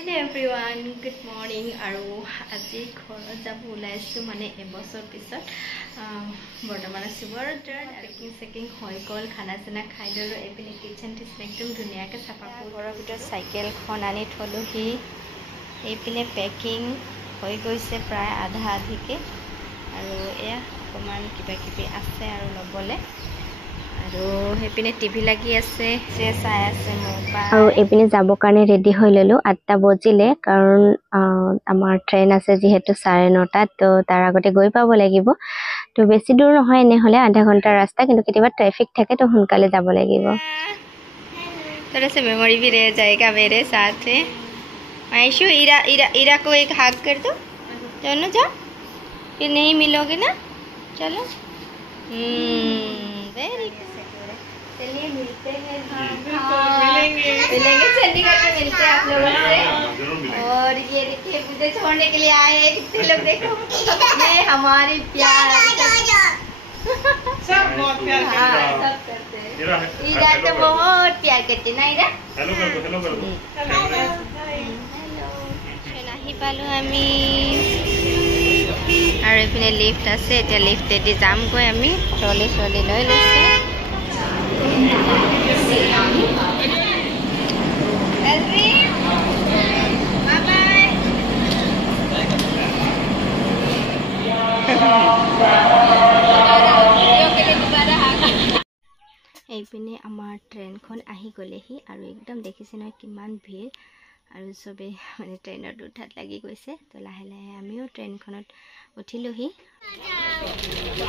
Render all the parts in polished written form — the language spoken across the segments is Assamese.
Hello everyone, good morning. আৰু আজি ঘৰত যাব ওলাইছো মানে এবছৰ পিছত বৰ্তমান শিৱৰ পেকিং হৈ গ'ল খানা চানা খাই ললো এপিনে কিচেন টিচন একদম ধুনীয়াকৈ চাফা কৰি ঘৰৰ ভিতৰত চাইকেলখন আনি থলোহি এইপিনে পেকিং হৈ গৈছে প্ৰায় আধা আধিকে আৰু এয়া অকমান কিবা কিবি আছে আৰু ল'বলে আৰু হেপিনে টিভি লাগি আছে যে চাই আছে মোবাইল আৰু এপিনে যাব কাৰণে ৰেডি হৈ ললো 8টা বজিলে কাৰণ আমাৰ ট্ৰেইন আছে যেহেতু 9:30 তো তাৰ আগতে গৈ পাব লাগিব তো বেছি দূৰ নহয় এনে হলে আধা ঘন্টা ৰাস্তা কিন্তু কেতিয়াবা ট্ৰাফিক থাকে তো সোনকালে যাব লাগিব थोड़ा सा मेमोरी भी रह जाएगा मेरे साथ में आयशु इरा को एक हाथ कर दो दोनों जाओ फिर नहीं मिलोगे ना चलो वेरी चलिए मिलते हैं मिलेंगे चंडीगढ़ में मिलते हैं आप लोगों से और ये देखिए मुझे छोड़ने के लिए आए हैं कितने लोग देखो ये हमारी प्यार सब बहुत प्यार सब करते हैं इरा तो बहुत प्यार करते ना इरा हेलो कर दो हेलो नहीं पालो আমি আর এখানে লিফট আছে এটা লিফটে দি যাম গৈ আমি ট্ৰলি লৈ লৈছে এইপিনে আমাৰ ট্ৰেইনখন আহি গলেহি আৰু একদম দেখিছে নহয় কিমান ভিৰ আৰু সবে মানে ট্ৰেইনত উঠাত লাগি গৈছে তো লাহে লাহে আমিও ট্ৰেইনখনত উঠিলোহি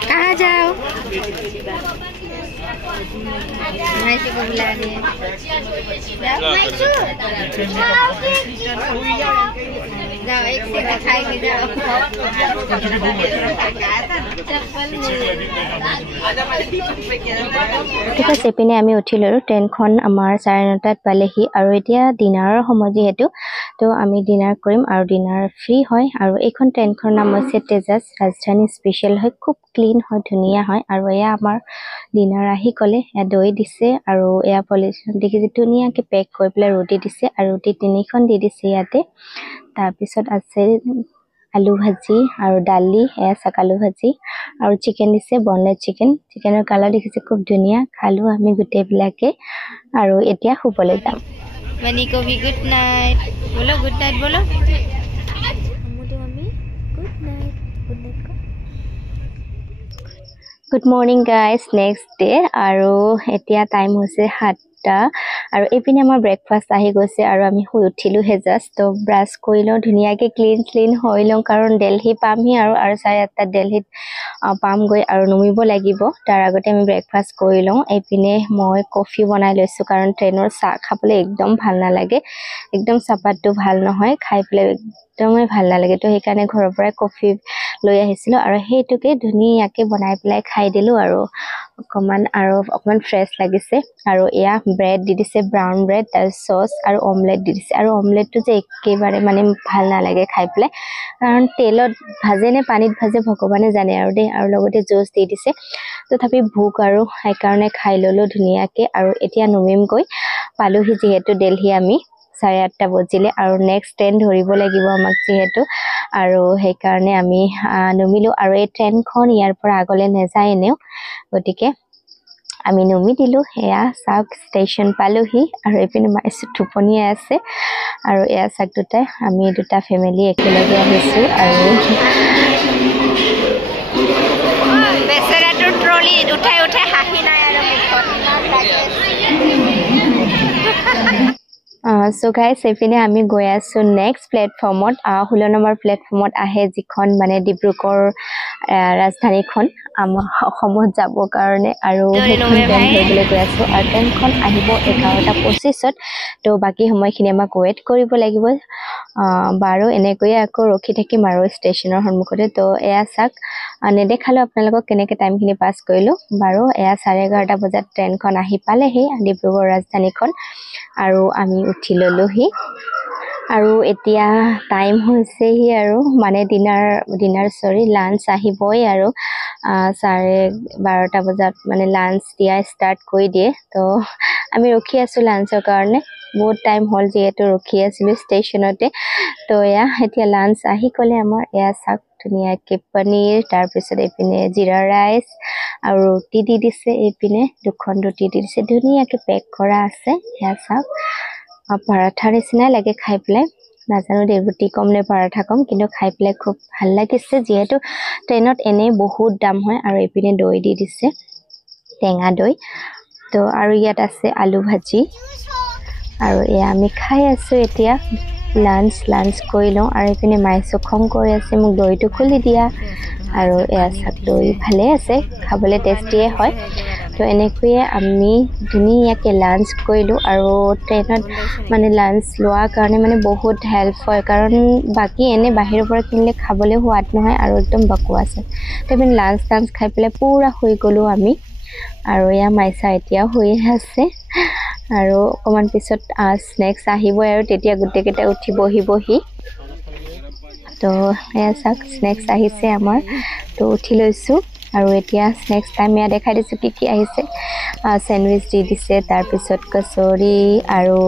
कहाँ जाओ माइसू को बुला रही है जाओ एक से खाएंगे जाओ ঠিক আছে পিনে আমি উঠিলো ট্ৰেইনখন আমাৰ 9:30 পালেহি আৰু এতিয়া ডিনাৰৰ সময় যেহেতু তো আমি ডিনাৰ কৰিম আৰু ডিনাৰ ফ্ৰী হয় আৰু এইখন ট্ৰেইনখনৰ নাম হৈছে তেজাস ৰাজধানী স্পেশাল হয় খুব ক্লিন হয় ধুনীয়া হয় আৰু এয়া আমাৰ ডিনাৰ আহি গলে এ দৈ দিছে আৰু এয়া পলিচন দেখি যে ধুনীয়াকৈ পেক কৰি পেলাই ৰুটি দিছে আৰু ৰুটি 3খন দি দিছে ইয়াতে তাৰ পিছত আছে আলু ভাজি আৰু দালি এয়া সকালু ভাজি আৰু চিকেন দিছে বনলেট চিকেনৰ কালাৰ দেখিছে খুব ধুনীয়া খালো আমি গুটেবিলাকে আৰু এতিয়া শুবলৈ যাম বনি কো ভি গুড নাইট বলো গুড নাইট বলো Good morning guys next day আৰু এতিয়া টাইম হৈছে 7টা আৰু এপিনে আমাৰ ব্ৰেকফাষ্ট আহি গৈছে আৰু আমি শুই উঠিলো হে জাস্ট তো ব্ৰাশ কৰিলো ধুনীয়াকৈ ক্লিন হৈ লওঁ কাৰণ দিল্লী পামহি আৰু 8:30 দিল্লীত পাম গৈ আৰু নমিব লাগিব তাৰ আগতে আমি ব্ৰেকফাষ্ট কৰি লওঁ এপিনে মই কফি বনাই লৈছো কাৰণ ট্ৰেইনৰ চাহ খাবলৈ একদম ভাল নালাগে একদম চাপাতটো ভাল নহয় খাই পেলাই একদমই ভাল নালাগে তো সেইকাৰণে ঘৰৰ পৰা কফি লৈ আহিছিলো আৰু হেইটোকে ধুনীয়াকৈ বনাই পেলাই খাই দিলো আৰু অকমান ফ্ৰেছ লাগিছে আৰু এয়া ব্ৰেড দি দিছে ব্ৰাউন ব্ৰেড তাৰ সস আৰু অমলেট দি দিছে আৰু অমলেটটো যে একেবাৰে মানে ভাল নালাগে খাই পেলাই কাৰণ তেলত ভাজে নে পানীত ভাজে ভগৱানে জানে আৰু দেই আৰু লগতে জুচ দি দিছে তথাপি ভোক আৰু সেইকাৰণে খাই ললো ধুনীয়াকৈ আৰু এতিয়া নমিম গৈ পালোহি যেহেতু দিল্লী আমি 8:30 বজিলে আৰু নেক্সট ট্ৰেইন ধৰিব লাগিব আমাক যেহেতু আৰু সেইকাৰণে আমি নমিলো আৰু এই ট্ৰেইনখন ইয়াৰ পৰা আগলে নেযায় এনেও গতিকে আমি নমি দিলো এয়া সাউথ ষ্টেচন পালোহি আৰু এপিনে মাইসু টোপনিয়ে আছে আৰু এয়া সাক দুটাই আমি দুটা ফ্যামিলি একেলগে আহিছো আৰু বেচেৰাটো ট্ৰলি উঠাই হাঁহি নাই আৰু মুখত লাগে so guys এপিনে আমি গৈ আছো নেক্সট প্লেটফৰ্মত 16 নম্বৰ প্লেটফৰ্মত আহে যিখন মানে ডিব্ৰুগড় ৰাজধানীখন আমাৰ অসমত যাব কাৰণে আৰু সেইখন ট্ৰেইন ধৰিবলৈ গৈ আছো আৰু ট্ৰেইনখন আহিব 11:25ত তো বাকি সময়খিনি আমাক ৱেট কৰিব লাগিব বাৰু এনেকৈ আকৌ ৰখি থাকিম আৰু ষ্টেচনৰ সন্মুখতে তো এয়া চাক নেদেখালো আপোনালোকক কেনেকৈ টাইমখিনি পাছ কৰিলো বাৰু এয়া 11:30 বজাত ট্ৰেইনখন আহি পালেহি ডিব্ৰুগড় ৰাজধানীখন আৰু আমি উঠি ললোহি আৰু এতিয়া টাইম হৈছেহি আৰু মানে ডিনাৰ সৰি লাঞ্চ আহিবই আৰু 12:30 বজাত মানে লাঞ্চ দিয়া ষ্টাৰ্ট কৰি দিয়ে তো আমি ৰখি আছো লাঞ্চৰ কাৰণে বহুত টাইম হল যেহেতু ৰখি আছিলো ষ্টেচনতে তো এয়া এতিয়া লাঞ্চ আহি গ'লে আমাৰ এয়া চাক ধুনীয়াকৈ পনীৰ তাৰপিছত এইপিনে জিৰা ৰাইচ আৰু ৰুটি দি দিছে এইপিনে দুখন ৰুটি দি দিছে ধুনীয়াকৈ পেক কৰা আছে এয়া চাক পৰাঠাৰ নিচিনাই লাগে খাই পেলাই নাজানো দে ৰুটি কম নে পৰাঠা কম কিন্তু খাই পেলাই খুব ভাল লাগিছে যেহেতু ট্ৰেইনত এনে বহুত দাম হয় আৰু এইপিনে দৈ দি দিছে টেঙা দৈ তো আৰু ইয়াত আছে আলু ভাজি আৰু এয়া আমি খাই আছো এতিয়া লাঞ্চ কৰি লওঁ আৰু এইপিনে মাইছো খং কৰি আছে মোক দৈটো খুলি দিয়া আৰু এয়া চাক দৈ ভালে আছে খাবলৈ টেষ্টিয়ে হয় তো এনেকৈয়ে আমি ধুনীয়াকৈ লাঞ্চ কৰিলোঁ আৰু ট্ৰেইনত মানে লাঞ্চ লোৱাৰ কাৰণে মানে বহুত হেল্প হয় কাৰণ বাকী এনে বাহিৰৰ পৰা কিনিলে খাবলৈ সোৱাদ নহয় আৰু একদম বকোৱা আছে তো এইপিনে লাঞ্চ খাই পেলাই পুৰা শুই গ'লোঁ আমি আৰু এয়া মাইছা এতিয়া শুই আছে আৰু অকণমান পিছত স্নেক্স আহিবই আৰু তেতিয়া গোটেইকেইটা উঠি বহিবহি তো এয়া চাওক স্নেক্স আহিছে আমাৰ তো উঠি লৈছোঁ আৰু এতিয়া স্নেক্স টাইম এয়া দেখাই দিছোঁ কি আহিছে চেণ্ডউইচ দি দিছে তাৰপিছত কচৰি আৰু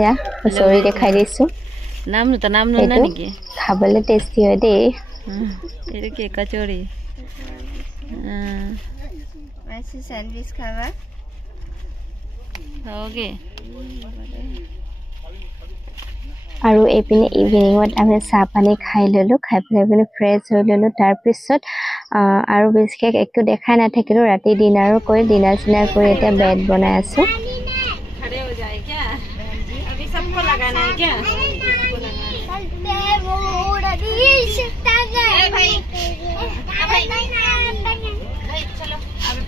এয়া কচৰি দেখাই দিছোঁ নাম নেকি খাবলৈ টেষ্টি হয় দেই এইটো কি কচৰি চেণ্ডউইচ খাবা होगे আৰু এইপিনে ইভিনিঙত আমি চাহ পানী খাই ল'লোঁ খাই পেলাই এইপিনে ফ্ৰেছ হৈ ল'লোঁ তাৰপিছত আৰু বেছিকৈ একো দেখাই নাথাকিলোঁ ৰাতি ডিনাৰো কৰি ডিনাৰ চিনাৰ কৰি এতিয়া বেড বনাই আছোঁ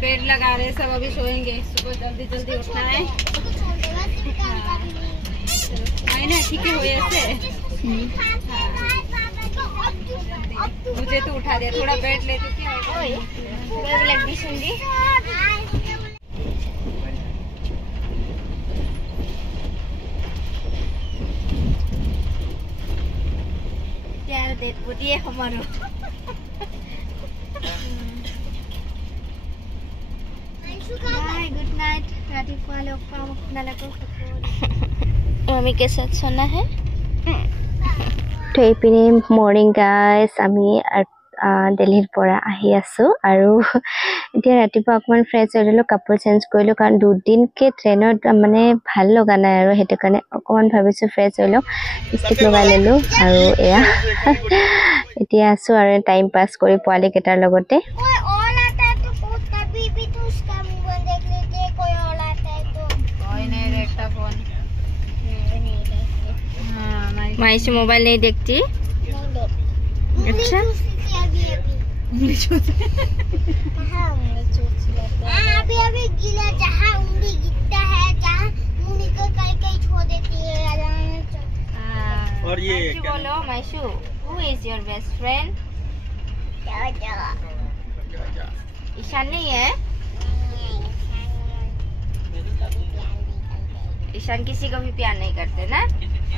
बेड लगा रहे सब अभी सोएंगे सुबह जल्दी उठना है ना ठीक है हुए ऐसे मुझे तो उठा दिया थोड़ा बेड लेते क्या लगी सुनगी यार देख बुद्धि हमारो गुड नाइट रातिपुवा लग पाम আপোনালোকক मम्मी के साथ सोना है तो এইপিনে মৰ্নিং গাইজ আমি দিল্লীৰ পৰা আহি আছোঁ আৰু এতিয়া ৰাতিপুৱা অকণমান ফ্ৰেছ হৈ ল'লোঁ কাপোৰ চেঞ্জ কৰিলোঁ কাৰণ দুদিনকৈ ট্ৰেইনত মানে ভাল লগা নাই আৰু সেইটো কাৰণে অকণমান ভাবিছোঁ ফ্ৰেছ হৈ লওঁ লিপষ্টিক লগাই ল'লোঁ আৰু এয়া এতিয়া আছোঁ আৰু টাইম পাছ কৰি পোৱালীকেইটাৰ লগতে माइशी मोबाइल नहीं देखती अच्छा अभी गीला जहाँ उंगली गिरता है जहाँ मुंह निकल करके छोड़ देती है और ये बोलो माइशू who is your best friend Ishaan नहीं है ईशान किसी को भी प्यार नहीं करते ना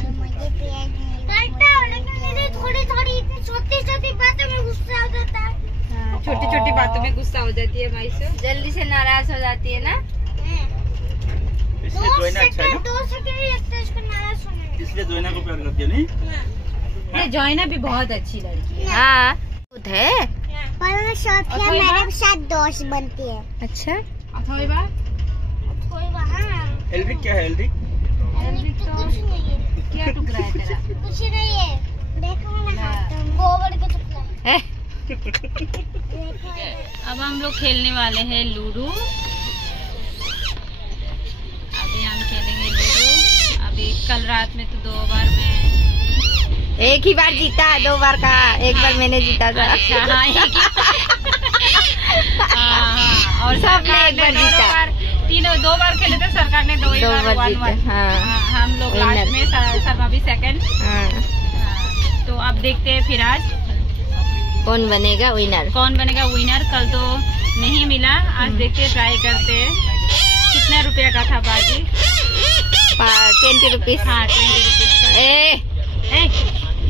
मुझे प्यार करता है लेकिन मुझे थोड़ी इतनी छोटी बातों में गुस्सा हो जाता है छोटी बातों में गुस्सा हो जाती है माइशू जल्दी से नाराज हो जाती है ना इसलिए जोइना अच्छा है ना 2 सेकंड ही लगता है इसको नाराज होने में इसलिए जोइना को प्यार करती है नहीं ये जोइना भी बहुत अच्छी लड़की है हां खुद है पर सोफिया मेरे साथ दोस्त बनती है अच्छा अथोइबा हां एल्रिक क्या है एल्रिक तो कुछ नहीं है क्या टुकड़ा है तेरा कुछ नहीं है देखो ना गोबर के टुकड़ा है अब हम लोग खेलने वाले हैं लूडो अभी हम खेलेंगे लूडो अभी कल रात में तो 2 बार मैं एक ही बार जीता 2 बार का एक बार मैंने जीता था अच्छा हाँ और सबने एक बार जीता 2 बार खेले थे सरकार ने 2 बार जीता हाँ हम लोग लास्ट में शर्मा भी सेकंड तो अब देखते हैं फिर आज कौन बनेगा विनर कल तो नहीं मिला आज देखते ट्राई करते हैं कितना रुपया का था बाजी 20 रुपीस हाँ 20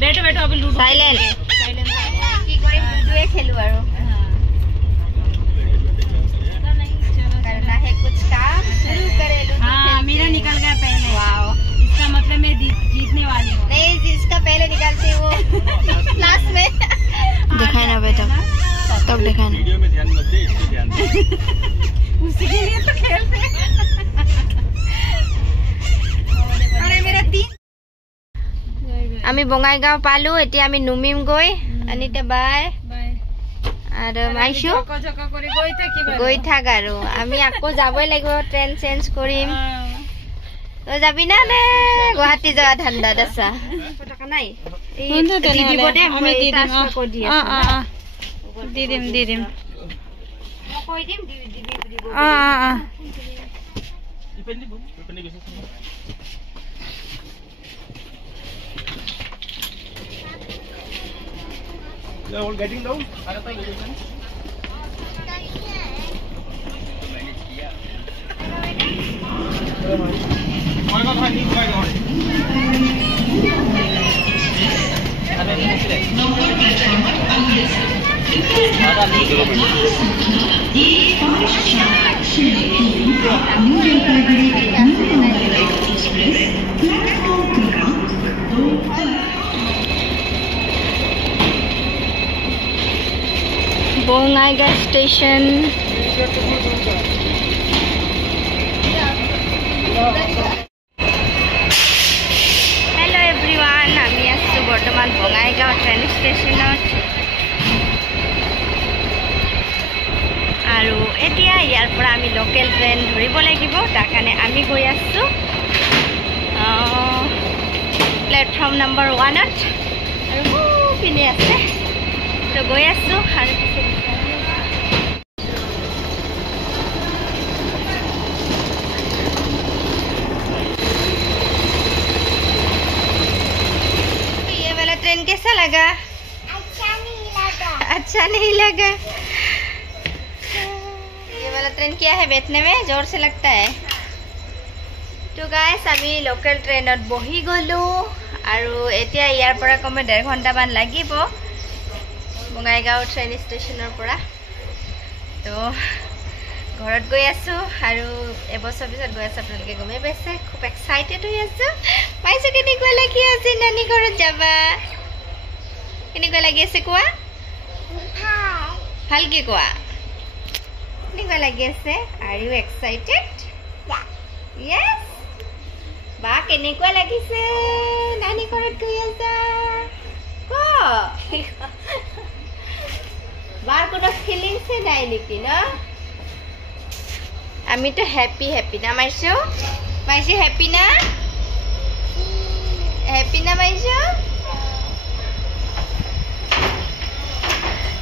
रुपीस बैठो अभी लूडो साइलेंट खेलू कुछ काम शुरू करे लूडो हाँ मेरा निकल गया पहले वाओ इसका मतलब मैं जीतने वाली हूँ नहीं जिसका पहले निकालते वो लास्ट में दिखाए ना बेटा तब दिखाए ना वीडियो में ध्यान मत दे इसको ध्यान दे उसी के लिए तो खेलते हैं अरे मेरा 3 আমি বঙাইগাঁও পালো এতিয়া আমি নুমিম গৈ অনিতা বাই बाय আৰু মাইছো झका কৰে গই থাকি গৈ থাক আৰু আমি আকৌ যাবই লাগিব ট্ৰেইন চেঞ্জ কৰিম তই যাবি না নে গুৱাহাটী যোৱা ধান্দাত আছা টকা নাই দি দিব দে আমি দি দিম কৰি দি দি দিম মই কৈ দিম দিব ইপেনি গৈছে all getting down ada tai গৈছে মই কথা নি কই গয় আরে নিছিলে দাদা নি চলো বঙাইগাঁও স্টেশন হেল্ল' এভৰিৱান আমি আছো বৰ্তমান বঙাইগাঁও ট্ৰেইন ষ্টেচনত আৰু এতিয়া ইয়াৰ পৰা আমি লোকেল ট্ৰেইন ধৰিব লাগিব তাৰ কাৰণে আমি গৈ আছো প্লেটফৰ্ম নম্বৰ 1ত আৰু পিনে আছে তো গৈ আছো আৰু ट्रेन कैसा लगा अच्छा नहीं लगा ये वाला ट्रेन क्या है बैठने में जोर से लगता है तो गाइस আমি লোকেল ট্ৰেইনত বহি গলো আৰু এতিয়া ইয়াৰ পৰা কমে 1.5 ঘণ্টা মান লাগিব বঙাইগাঁও ট্ৰেইন ষ্টেচনৰ পৰা তো ঘৰত গৈ আছো আৰু এবছৰ পিছত গৈ আছো আপোনালোকে গমে পাইছে খুব এক্সাইটেড হৈ আছো পাইছো কেনেকুৱা লাগি আছে নানি ঘৰত যাবা কেনেকুৱা লাগি আছে কোৱা ভালকে কোৱা কেনেকুৱা লাগি আছে আৰ ইউ এক্সাইটেড ইয়েছ বা কেনেকুৱা লাগিছে নানি ঘৰত গৈ আছা ক বাৰ কোনো ফিলিংছে নাই নেকি ন আমি তো হ্যাপি না মাইছো মাইছি হ্যাপি না মাইছো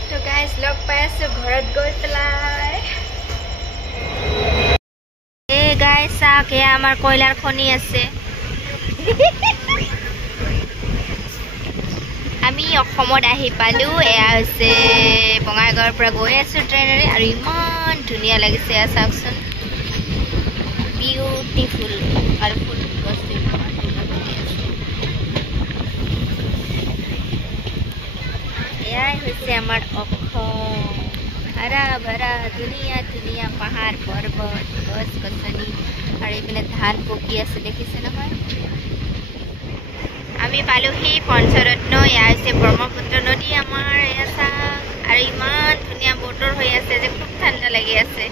তো গাইস লগ পাই আছো ঘৰত গৈ পেলাই এ গাইস চাকে আমাৰ কয়লাৰ খনি আছে আমি অসমত আহি পালো এয়া হৈছে বঙাইগাঁৱৰ পৰা গৈ আছো ট্ৰেইনেৰে আৰু ইমান ধুনীয়া লাগিছে এয়া চাওকচোন বিউটিফুল আৰু ফুল বস্তু এয়াই হৈছে আমাৰ অসম হৰা ভৰা ধুনীয়া ধুনীয়া পাহাৰ পৰ্বত গছ গছনি আৰু এইপিনে ধান পকি আছে দেখিছে নহয় আমি পালোহি পঞ্চৰত্ন এয়া হৈছে ব্ৰহ্মপুত্ৰ নদী আমাৰ এয়া চাওক আৰু ইমান ধুনীয়া বতৰ হৈ আছে যে খুব ঠাণ্ডা লাগি আছে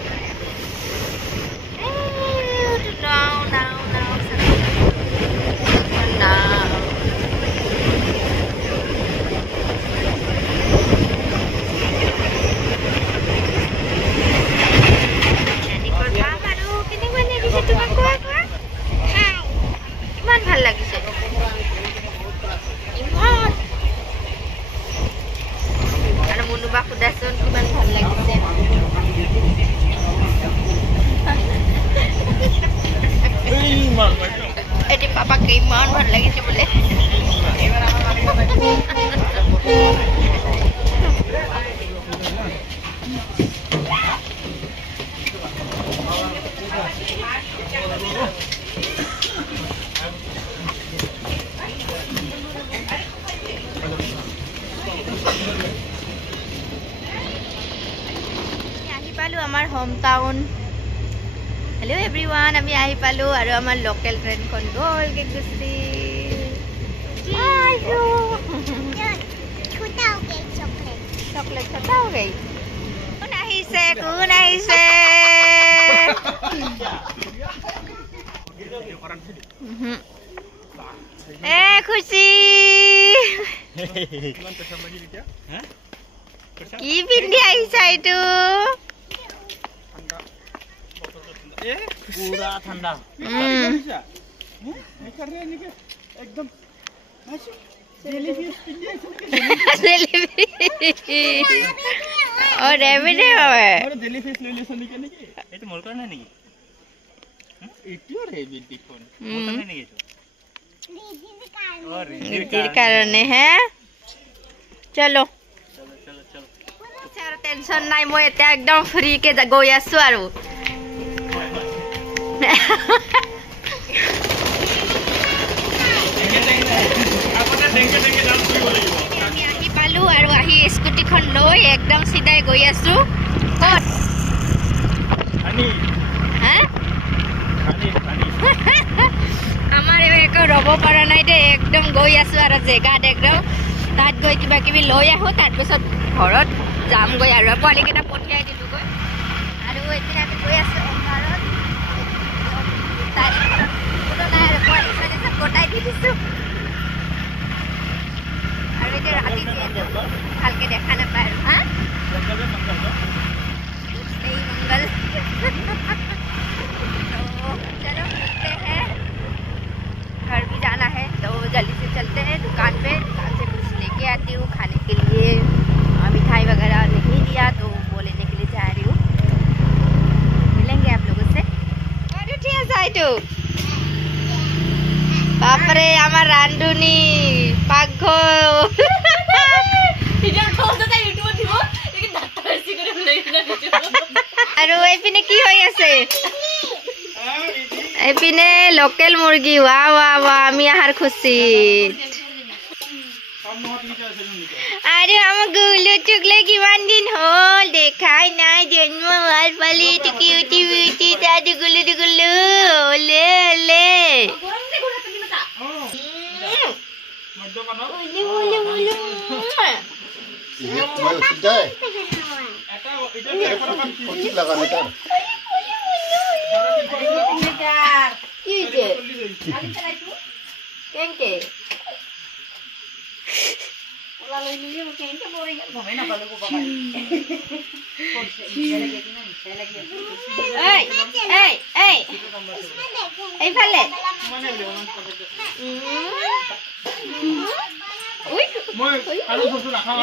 ইমান ভাল লাগিছে ইমান আৰু মনুবা খুদাচোন কিমান ভাল লাগিছে এটি পাপাকে ইমান ভাল লাগিছে বোলে আহি পালো আমাৰ হোম টাউন हेलो एवरीवन আমি আহি পালো আৰু আমাৰ লোকেল ট্ৰেইনখন গ'ল কে গুছি আইও छोटा हो गया चॉकलेट चॉकलेट छोटा हो गई कौन আহিছে ए खुशी কি পিন্ধি আহিছা এইটো पूरा ठंडा एकदम और रेबिट है और जेलीफिश ले ले सनी के नहीं ये तो मोर करना नहीं इट्यो रेबिट दिखोन मोर करना नहीं और रीतिर कारणे है चलो चलो टेंशन নাই মই এটা একদম ফ্রি কে গৈ আছো আৰু আমি আহি পালো আৰু আহি স্কুটিখন লৈ একদম সিধাই গৈ আছো কত হা আমাৰ একো ৰব পৰা নাই দে একদম গৈ আছো আৰু জেগাত একদম তাত গৈ কিবা কিবি লৈ আহো তাৰ পিছত ঘৰত যাম গৈ আৰু পোৱালিকেইটা পঠিয়াই দিলো গৈ আৰু এতিয়া আমি গৈ আছো অমবাৰত তাই নাই আৰু পোৱালি চব গোটাই দি দিছো আৰু এতিয়া ৰাতি ভালকে দেখা নাপায় আৰু হা এই মংগল चलो मिलते हैं घर भी जाना है तो जल्दी से चलते हैं दुकान पे दुकान से कुछ लेके आती हूँ खाने के लिए मिठाई वगैरह नहीं दिया तो वो लेने के लिए जा रही हूँ मिलेंगे आप लोगों से अरे ठीक है साइटू बापरे आमार रांधुनी पाकघर আৰু এইপিনে কি হৈ আছে এইপিনে লোকেল মুৰ্গী ৱা ৱা ৱা আমি আহাৰ খুচিত আরে আমার গুলো টুকলে কিমান দিন হল দেখাই নাই জন্ম হওয়ার ফলে কিউটি বিউটি দাদু গুলো ওলে ওলে এইফালে মই আৰু বস্তু ৰাখা